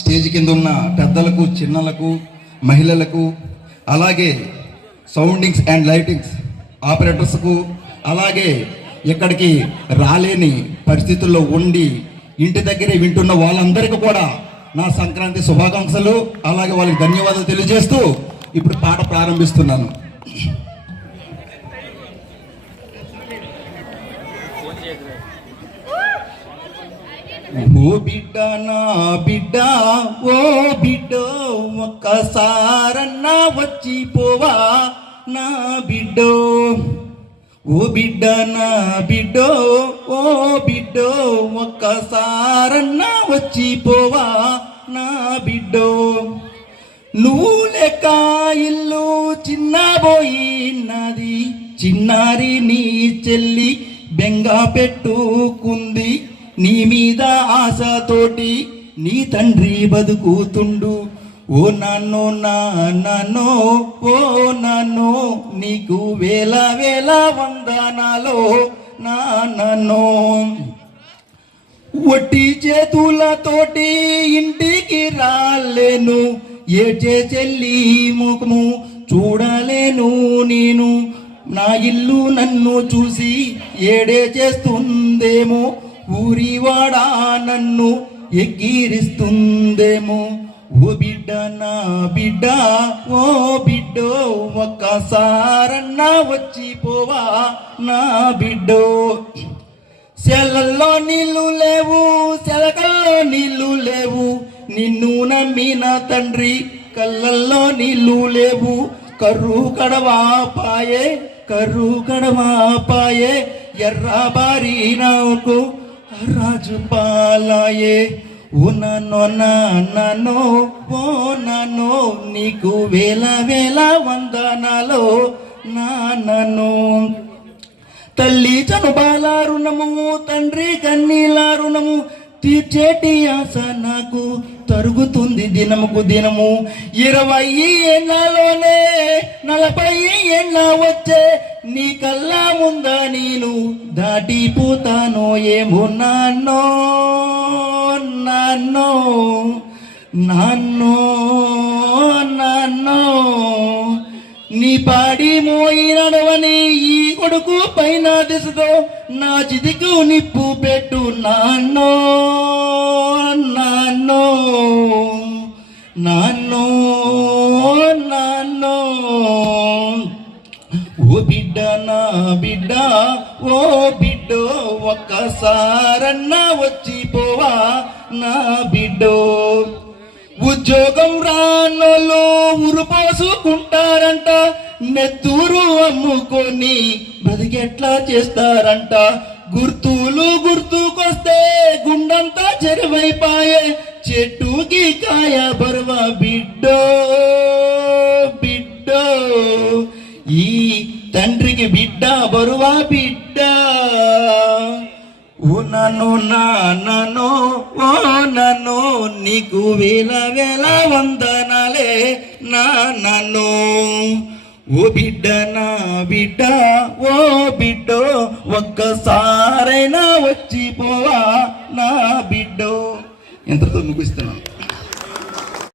Stage కింద ఉన్న పెద్దలకు, చిన్నలకు, మహిళలకు, అలాగే సౌండింగ్స్ అండ్ లైటింగ్స్ ఆపరేటర్స్కు, అలాగే ఇక్కడికి రాలేని పరిస్థితుల్లో ఉండి ఇంటి దగ్గరే వింటున్న వాళ్ళందరికీ కూడా నా సంక్రాంతి శుభాకాంక్షలు, అలాగే వాళ్ళకి ధన్యవాదాలు తెలియజేస్తూ ఇప్పుడు పాట ప్రారంభిస్తున్నాను. ఓ బిడ్డ నా బిడ్డ, ఓ బిడ్డ ఒక్కసారన్నా వచ్చిపోవా నా బిడ్డో. ఓ బిడ్డ నా బిడ్డో, ఓ బిడ్డో ఒక్కసారన్నా వచ్చిపోవా నా బిడ్డో. నువ్వు లెక్క ఇల్లు చిన్నబోయినది, చిన్నారి నీ చెల్లి బెంగ పెట్టుకుంది. నీ మీద ఆశతోటి నీ తండ్రి బతుకుతుండు. ఓ నాన్నో నాన్నో, ఓ నాన్నో నీకు వేల వేల వందనాలో నాన్నో. ఒట్టి చేతులతోటి ఇంటికి రాలేను, ఏడ్చే చెల్లి ముఖము చూడలేను నేను. నా ఇల్లు నన్ను చూసి ఏడే చేస్తుందేమో, ఊరివాడా నన్ను ఎక్కిరిస్తుందేమో. ఓ బిడ్డ నా బిడ్డ, ఓ బిడ్డో ఒక్కసారన్నా వచ్చిపోవా నా బిడ్డో. సెలల్లో నీళ్లు లేవు, సెలకల్లో నీళ్లు లేవు, నిన్ను నమ్మిన తండ్రి కళ్ళల్లో నీళ్లు లేవు. కర్రు కడవా పాయే, కర్రు కడవా పాయే, ఎర్రబారి నాకు రాజు పాలాయే. ఓ నాన్నో నాన్నో, ఓ నాన్నో నీకు వేల వేల వందనాలో నాన్నో. తల్లి చనుబాల రుణము, తండ్రి కన్నీల రుణము తీర్చేటి ఆశ నాకు తరుగుతుంది దినముకు దినము. 20 ఏళ్లలోనే 40 ఏళ్ళ వచ్చే, నీ కళ్ళ ముంద నేను దాటిపోతానో ఏమో నాన్నో నాన్నో నాన్నో నాన్నో. నీ పాడి మోయి నడవని ఈ కొడుకు పైన దిశతో నా చితికు నిప్పు పెట్టు నాన్నో నాన్నో నాన్నో నాన్నో. ఓ బిడ్డ నా బిడ్డ, ఓ బిడ్డో ఒక్కసారన్నా వచ్చిపోవా నా బిడ్డో. ఉద్యోగం రానోళ్ళు ఉరుపోసుకుంటారంట, నెత్తూరు అమ్ముకొని బ్రతికెట్లా చేస్తారంట. గుర్తులు గుర్తుకొస్తే గుండంతా చెరువైపాయే, చెట్టుకి కాయ బరువ బిడ్డో బిడ్డో. ఈ తండ్రికి బిడ్డ బరువా బిడ్డ. ఓ నాన్నో నాన్నో, ఓ నాన్నో నీకు వేల వేల వందనాలే నాన్నో. ఓ బిడ్డ నా బిడ్డ, ఓ బిడ్డో ఒక్కసారైనా వచ్చిపోవా నా బిడ్డో. ఎంతతో ముగిస్తున్నాను.